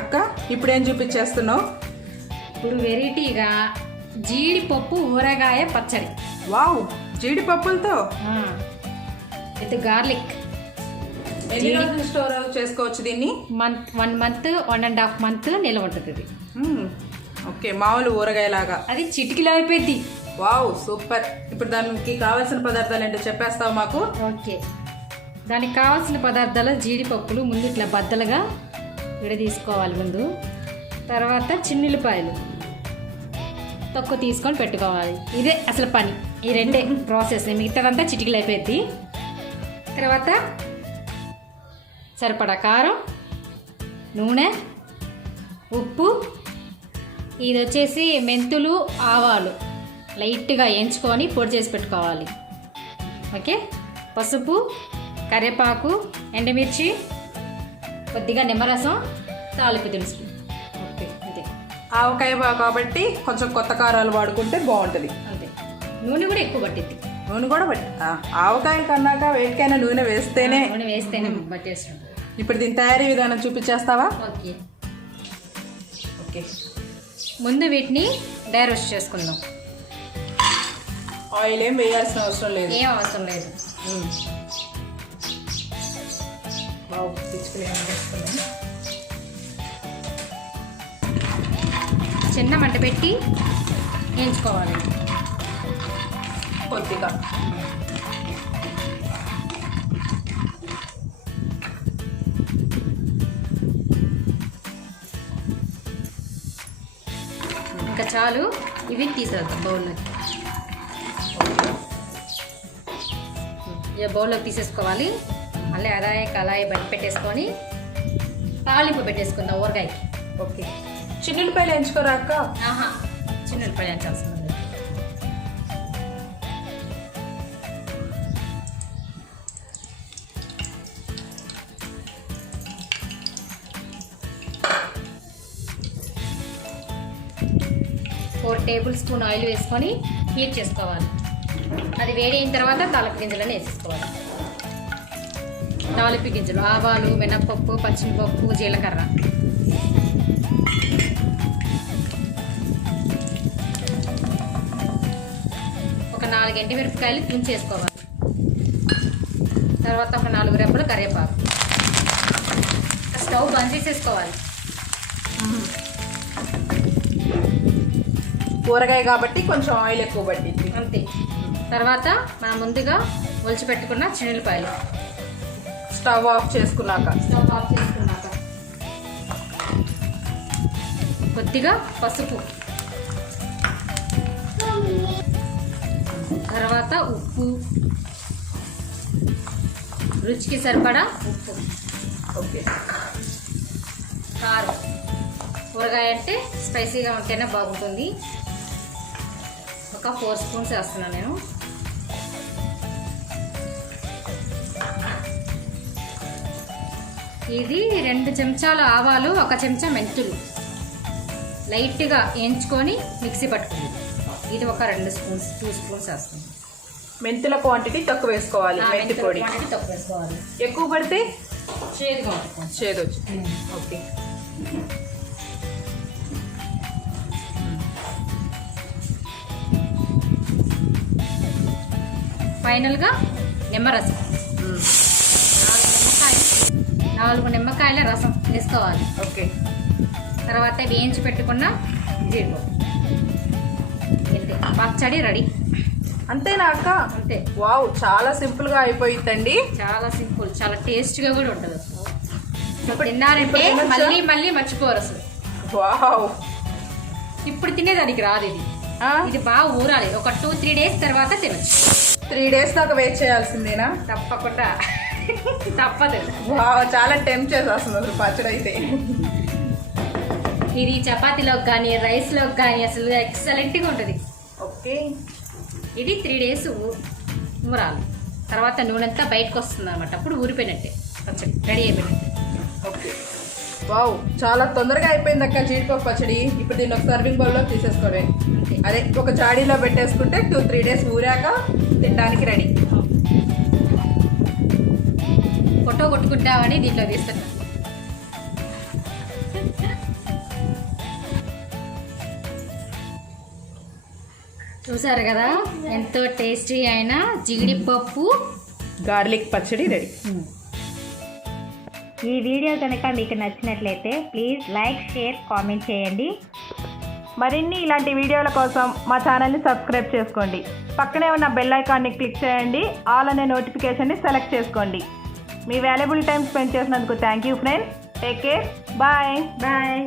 అక్క ఇప్పుడు ఏం చూపించేస్తున్నావు? ఇప్పుడు వెరైటీగా జీడిపప్పు ఊరగాయ పచ్చడి. వావ్ జీడిపప్పులతో? With garlic. ఎన్ని రోజులు స్టోర్ చేసుకోవచ్చు దీన్ని? Month one month one and half month నిల్వ ఉంటుంది ఇది. ఓకే మామూలు ఊరగాయలాగా. అది చిటికిలో అయిపోయింది వావ్ సూపర్. ఇప్పుడు దానికి కావాల్సిన పదార్థాలు ఏంటో చెప్పేస్తావు మాకు? ఓకే. దానికి కావాల్సిన పదార్థాలు జీడిపప్పులు ముందు ఇట్లా బద్దలుగా విడ తీసుకోవాలి ముందు. తర్వాత చిన్నుల్లిపాయలు. తక్కువ తీసుకొని పెట్టుకోవాలి. ఇదే అసలు పని. ఈ రెండే ప్రాసెస్. మిగతాదంతా చిటికలు అయిపోయింది తర్వాత సరిపడా కారం నూనె ఉప్పు. ఇది వచ్చేసి మెంతులు ఆవాలు. లైట్గా వేయించుకొని పొడి చేసి పెట్టుకోవాలి. ఓకే? పసుపు కరివేపాకు ఎండుమిర్చి. కొద్దిగా నిమ్మరసం తాలింపు దినుసులు. ఓకే అంతే. ఆవకాయ కాబట్టి కొంచెం కొత్త కారాలు వాడుకుంటే బాగుంటుంది. అంతే. నూనె కూడా ఎక్కువ పట్టింది నూనె కూడా పట్టి ఆవకాయ కన్నాక వేటికైనా నూనె వేస్తేనే నూనె వేస్తేనే పట్టేస్తాం. ఇప్పుడు దీని తయారీ విధానం చూపించేస్తావా? ఓకే. ఓకే. ముందు వీటిని డ్రై రోస్ట్ చేసుకుందాం. ఆయిల్ ఏం వేయాల్సిన అవసరం లేదు. ఏం అవసరం లేదు. పిచ్చుకలు ఏం చేస్తున్నాయి? చిన్న మంట పెట్టి వేయించుకోవాలి. కొద్దిగా. ఇంకా చాలు ఇవి తీసేద్దాం బౌల్లోకి. ఇక బౌల్లోకి తీసేసుకోవాలి. మళ్ళీ అదాయ కళాయి బట్టి పెట్టేసుకొని తాలింపు పెట్టేసుకుందాం ఊరగాయకి. ఓకే. చిన్నులపాయలు ఎంచుకోరా అక్క? ఆహా చిన్న ప్రయాణించాల్సింది ఫోర్ టేబుల్ స్పూన్ ఆయిల్ వేసుకొని హీట్ చేసుకోవాలి. అది వేడి అయిన తర్వాత తాలింపు గింజలను వేసేసుకోవాలి. తాలింపు గింజలు ఆవాలు మినపప్పు పచ్చిమిరపప్పు జీలకర్ర. ఒక నాలుగు ఎండి మిరపకాయలు తుంచేసుకోవాలి తర్వాత ఒక నాలుగు రెబ్బలు కరివేపాకు. స్టవ్ బంద్ చేసేసుకోవాలి. కూరగాయ కాబట్టి కొంచెం ఆయిల్ ఎక్కువ పట్టింది. అంతే. తర్వాత మనం ముందుగా ఒలిచి పెట్టుకున్న చిన్నులపాయలు స్టవ్ ఆఫ్ చేసుకున్నాక. స్టవ్ ఆఫ్ చేసుకున్నాక. కొద్దిగా పసుపు. తర్వాత ఉప్పు. రుచికి సరిపడా ఉప్పు. ఓకే. కారం. కూరగాయ అంటే స్పైసీగా ఉంటేనే బాగుంటుంది. ఒక ఫోర్ స్పూన్స్ వేస్తున్నాను నేను. ఇది రెండు చెంచాల ఆవాలు ఒక చెంచా మెంతులు. లైట్గా వేయించుకొని మిక్సీ పట్టుకుంది. ఇది ఒక రెండు స్పూన్స్ టూ స్పూన్స్ వేస్తాం. మెంతుల క్వాంటిటీ తక్కువ వేసుకోవాలి మెంతి పొడి. తక్కువ వేసుకోవాలి. ఎక్కువ పడితే చేదుగా చేదు ఓకే. ఫైనల్గా నిమ్మరసం. మ్మ్. నాలుగు నిమ్మకాయలు రసం వేసుకోవాలి. ఓకే. తర్వాత వేయించి పెట్టుకున్న జీడిపప్పు. పచ్చడి రెడీ. అంతేనా అక్క? అంతే. వావ్ చాలా సింపుల్గా అయిపోయిందండి చాలా సింపుల్ చాలా టేస్ట్గా కూడా ఉంటుంది ఇప్పుడు- తిన్నారంటే? మళ్ళీ మళ్ళీ మర్చిపోరు అసలు. వావ్. ఇప్పుడు తినేదానికి రాదు ఇది. ఇది బాగా ఊరాలి. ఒక టూ త్రీ డేస్ తర్వాత తినచ్చు. త్రీ డేస్ దాకా వెయిట్ చేయాల్సిందేనా? తప్పకుండా. తప్పదు చాలా టెంప్ చేసేస్తుంది అసలు పచ్చడి అయితే. ఇది చపాతీలోకి కానీ రైస్లోకి కానీ అసలు ఎక్సలెంట్గా ఉంటుంది. ఓకే. ఇది త్రీ డేస్ ఊరాలి తర్వాత నూనె అంతా బయటకు వస్తుంది అనమాట అప్పుడు ఊరిపోయినట్టే పచ్చడి రెడీ అయిపోయినట్టే. ఓకే. వావ్ చాలా తొందరగా అయిపోయింది అక్క జీడిపప్పు పచ్చడి. ఇప్పుడు దీన్ని ఒక సర్వింగ్ బౌల్లో తీసేసుకోవే. అంతే. అదే ఒక జాడీలో పెట్టేసుకుంటే టూ త్రీ డేస్ ఊరాక తినడానికి రెడీ ఫోటో కొట్టుకుంటామని దీంట్లో తీస్తున్నాను చూసారు కదా? ఎంతో టేస్టీ అయిన జీడిపప్పు. గార్లిక్ పచ్చడి రెడీ. ఈ వీడియో కనుక మీకు నచ్చినట్లయితే ప్లీజ్ లైక్ షేర్ కామెంట్ చేయండి. మరిన్ని ఇలాంటి వీడియోల కోసం మా ఛానల్ని సబ్స్క్రైబ్ చేసుకోండి. పక్కనే ఉన్న బెల్ ఐకాన్ని క్లిక్ చేయండి. ఆల్ అనే నోటిఫికేషన్ని సెలెక్ట్ చేసుకోండి. మీ వాల్యుబుల్ టైం స్పెండ్ చేసినందుకు thank you friends take care bye bye